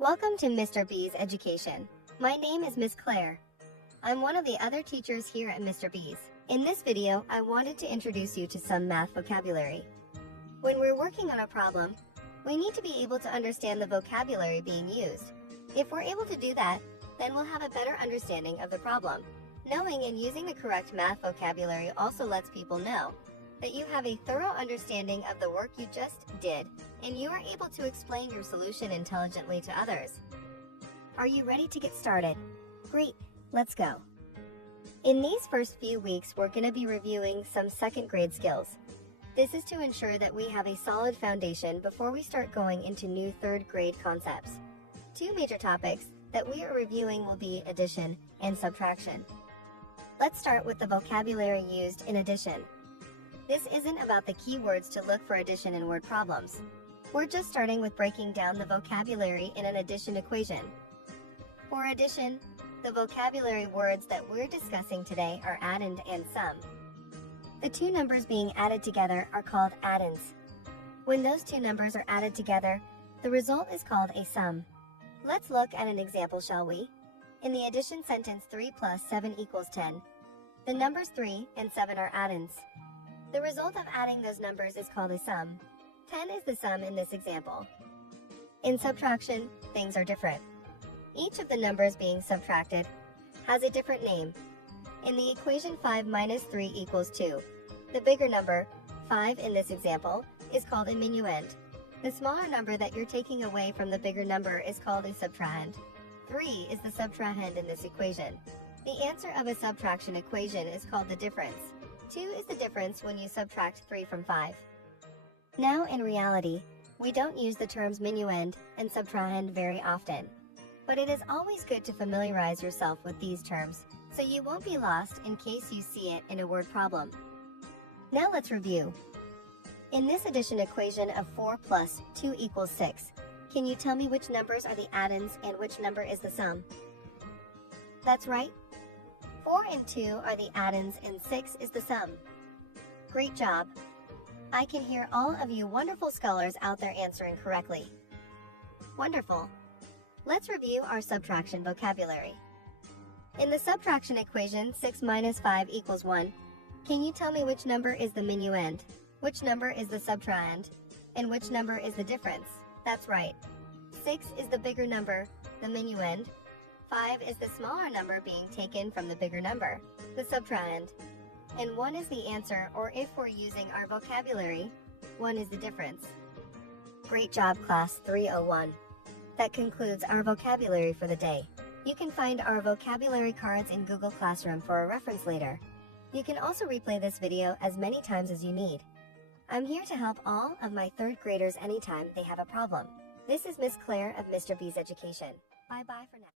Welcome to Mr. B's Education. My name is Miss Claire. I'm one of the other teachers here at Mr. B's. In this video, I wanted to introduce you to some math vocabulary. When we're working on a problem, we need to be able to understand the vocabulary being used. If we're able to do that, then we'll have a better understanding of the problem. Knowing and using the correct math vocabulary also lets people know that you have a thorough understanding of the work you just did, and you are able to explain your solution intelligently to others. Are you ready to get started? Great, let's go. In these first few weeks, we're going to be reviewing some second grade skills. This is to ensure that we have a solid foundation before we start going into new third grade concepts. Two major topics that we are reviewing will be addition and subtraction. Let's start with the vocabulary used in addition. This isn't about the keywords to look for addition in word problems. We're just starting with breaking down the vocabulary in an addition equation. For addition, the vocabulary words that we're discussing today are addend and sum. The two numbers being added together are called addends. When those two numbers are added together, the result is called a sum. Let's look at an example, shall we? In the addition sentence, 3 plus 7 equals 10. The numbers 3 and 7 are addends. The result of adding those numbers is called a sum. 10 is the sum in this example. In subtraction, things are different. Each of the numbers being subtracted has a different name. In the equation 5 minus 3 equals 2, the bigger number, 5 in this example, is called a minuend. The smaller number that you're taking away from the bigger number is called a subtrahend. 3 is the subtrahend in this equation. The answer of a subtraction equation is called the difference. 2 is the difference when you subtract 3 from 5. Now, in reality, we don't use the terms minuend and subtrahend very often, but it is always good to familiarize yourself with these terms so you won't be lost in case you see it in a word problem. Now let's review. In this addition equation of 4 plus 2 equals 6, can you tell me which numbers are the addends and which number is the sum? That's right. 4 and 2 are the addends and 6 is the sum. Great job. I can hear all of you wonderful scholars out there answering correctly. Wonderful. Let's review our subtraction vocabulary. In the subtraction equation, 6 minus 5 equals 1, can you tell me which number is the minuend, which number is the subtrahend, and which number is the difference? That's right. 6 is the bigger number, the minuend. 5 is the smaller number being taken from the bigger number, the subtrahend. And 1 is the answer, or if we're using our vocabulary, 1 is the difference. Great job, class 301. That concludes our vocabulary for the day. You can find our vocabulary cards in Google Classroom for a reference later. You can also replay this video as many times as you need. I'm here to help all of my third graders anytime they have a problem. This is Miss Claire of Mr. B's Education. Bye-bye for now.